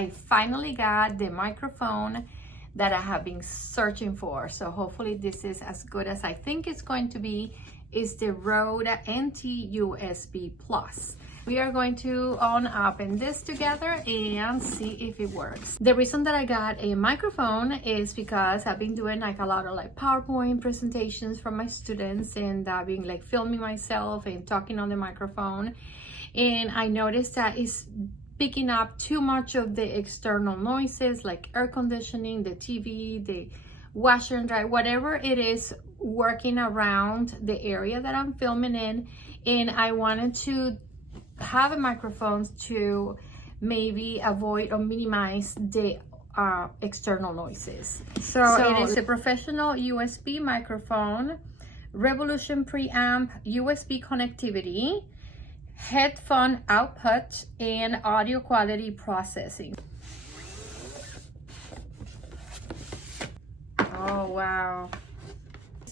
I finally got the microphone that I have been searching for. So hopefully this is as good as I think it's going to be. Is the Rode NT-USB Plus. We are going to open this together and see if it works. The reason that I got a microphone is because I've been doing like a lot of like PowerPoint presentations for my students, and I've been like filming myself and talking on the microphone. And I noticed that it's picking up too much of the external noises like air conditioning, the TV, the washer and dryer, whatever it is working around the area that I'm filming in. And I wanted to have a microphone to maybe avoid or minimize the external noises. So it is a professional USB microphone, Revolution preamp, USB connectivity, headphone output, and audio quality processing. Oh wow,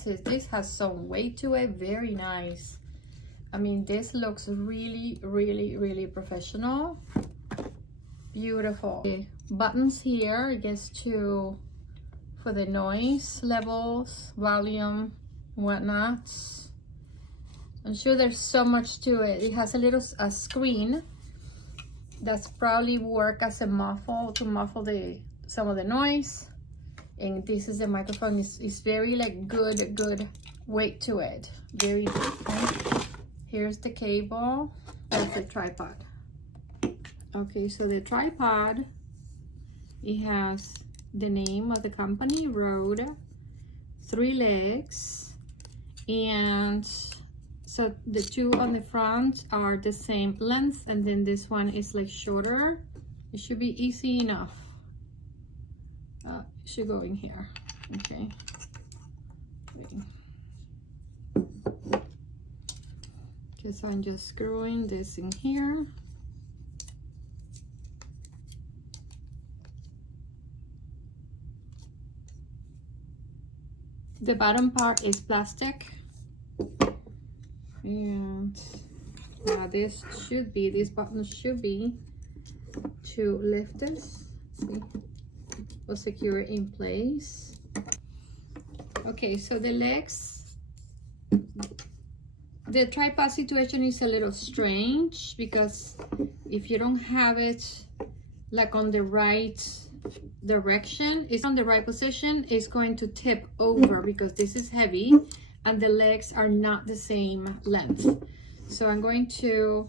this has some weight to it. Very nice. I mean, this looks really professional. Beautiful. Okay. Buttons here, I guess, for the noise levels, volume, whatnot. I'm sure there's so much to it. It has a screen that's probably work as a muffle to muffle some of the noise. And this is the microphone. It's very like good weight to it. Very good. Okay? Here's the cable. That's the tripod. Okay, so the tripod, it has the name of the company, Rode, 3 legs, and so the two on the front are the same length, and then this one is like shorter. It should be easy enough. It should go in here. Okay. Okay, so I'm just screwing this in here. The bottom part is plastic, and this button should be to lift this, see, or secure it in place. Okay, so the legs, the tripod situation is a little strange because if you don't have it like on the right direction, it's on the right position, it's going to tip over because this is heavy and the legs are not the same length. So I'm going to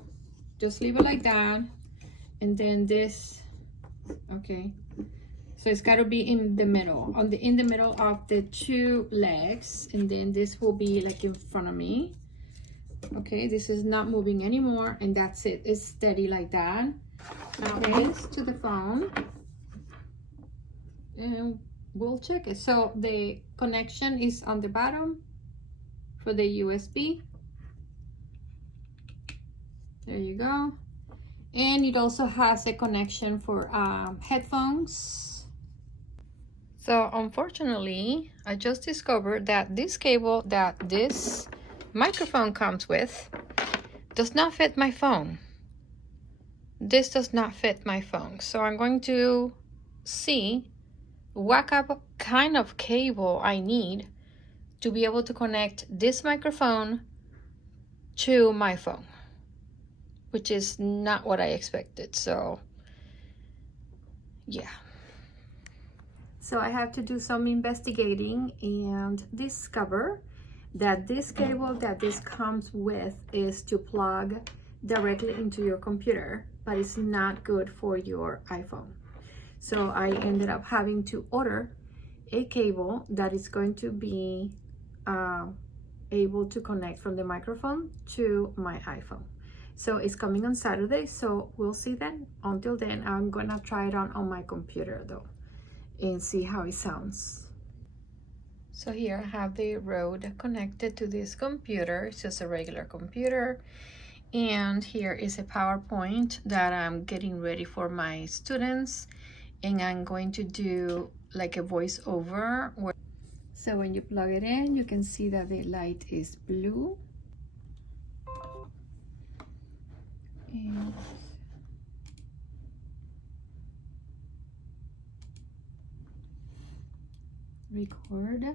just leave it like that, and then this, okay, so it's got to be in the middle, in the middle of the 2 legs, and then this will be like in front of me. Okay, this is not moving anymore, and that's it. It's steady like that. Now this to the phone, and we'll check it. So the connection is on the bottom for the USB. There you go. And it also has a connection for headphones. So unfortunately, I just discovered that this cable that this microphone comes with does not fit my phone. This does not fit my phone. So I'm going to see what kind of cable I need to be able to connect this microphone to my phone, which is not what I expected. So yeah. So I have to do some investigating and discover that this cable that this comes with is to plug directly into your computer, but it's not good for your iPhone. So I ended up having to order a cable that is going to be able to connect from the microphone to my iPhone. So it's coming on Saturday, so we'll see then. Until then, I'm gonna try it on my computer though and see how it sounds. So here I have the Rode connected to this computer. It's just a regular computer. And here is a PowerPoint that I'm getting ready for my students. And I'm going to do like a voiceover. So when you plug it in, you can see that the light is blue. And record.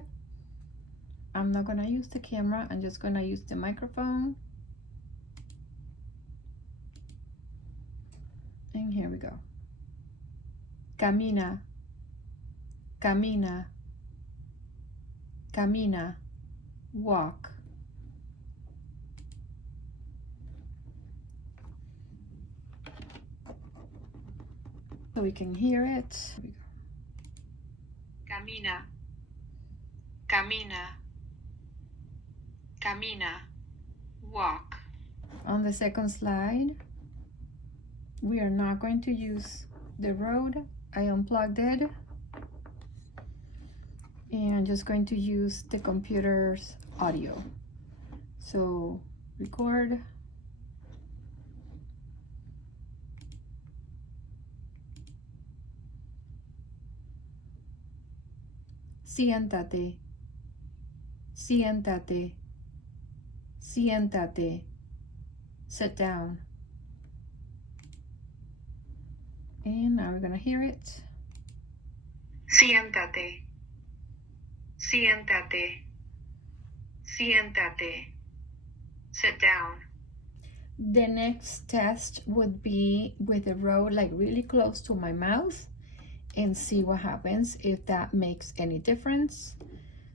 I'm not gonna use the camera, I'm just gonna use the microphone. And here we go. Camina, camina, camina, walk. So we can hear it. Camina, camina, camina, walk. On the second slide, we are not going to use the road. I unplugged it. And I'm just going to use the computer's audio. So record. Siéntate, siéntate, siéntate, sit down. And now we're gonna hear it. Siéntate, siéntate, siéntate, sit down. The next test would be with the road like really close to my mouth and see what happens, if that makes any difference.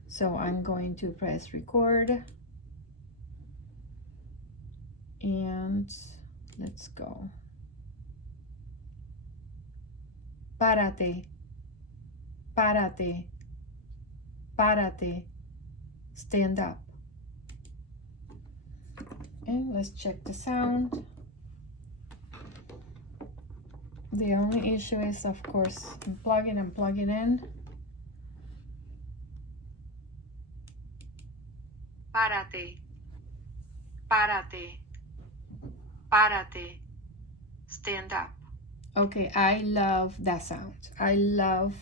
So I'm going to press record and let's go. Párate, párate, párate, stand up. And let's check the sound. The only issue is, of course, unplugging and plugging in. Párate, párate, párate, stand up. Okay, I love that sound. I love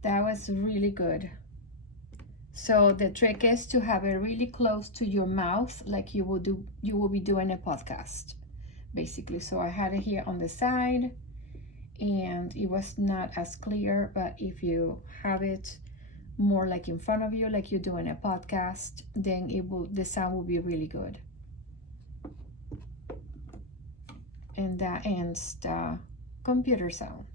that. Was really good. So the trick is to have it really close to your mouth, like you will be doing a podcast, basically. So I had it here on the side and it was not as clear, but if you have it more like in front of you, like you're doing a podcast, then the sound will be really good. And that ends the computer sound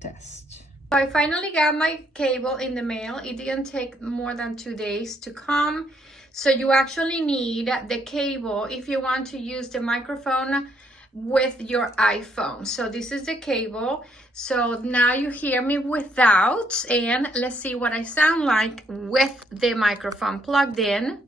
test. I finally got my cable in the mail. It didn't take more than 2 days to come. So you actually need the cable if you want to use the microphone with your iPhone. So this is the cable. So now you hear me without, and let's see what I sound like with the microphone plugged in.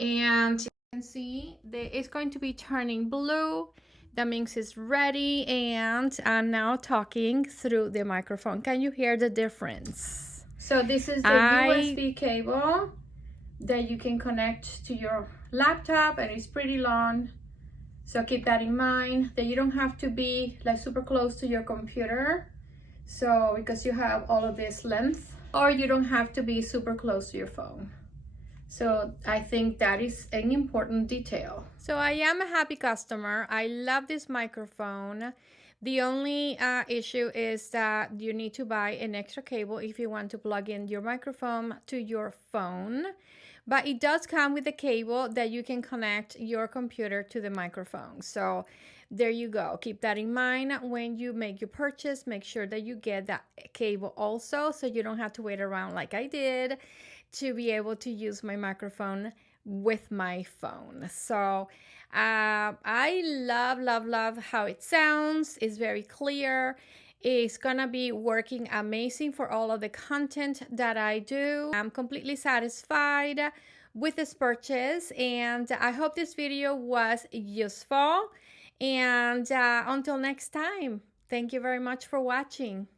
And you can see that it's going to be turning blue. That means it's ready, and I'm now talking through the microphone. Can you hear the difference? So this is the USB cable that you can connect to your laptop, and it's pretty long. So keep that in mind, that you don't have to be like super close to your computer. So because you have all of this length, or you don't have to be super close to your phone. So I think that is an important detail. So I am a happy customer. I love this microphone. The only issue is that you need to buy an extra cable if you want to plug in your microphone to your phone. But it does come with a cable that you can connect your computer to the microphone. So there you go. Keep that in mind when you make your purchase. Make sure that you get that cable also, so you don't have to wait around like I did to be able to use my microphone with my phone. So I love how it sounds. It's very clear. It's gonna be working amazing for all of the content that I do. I'm completely satisfied with this purchase, and I hope this video was useful. And until next time, thank you very much for watching.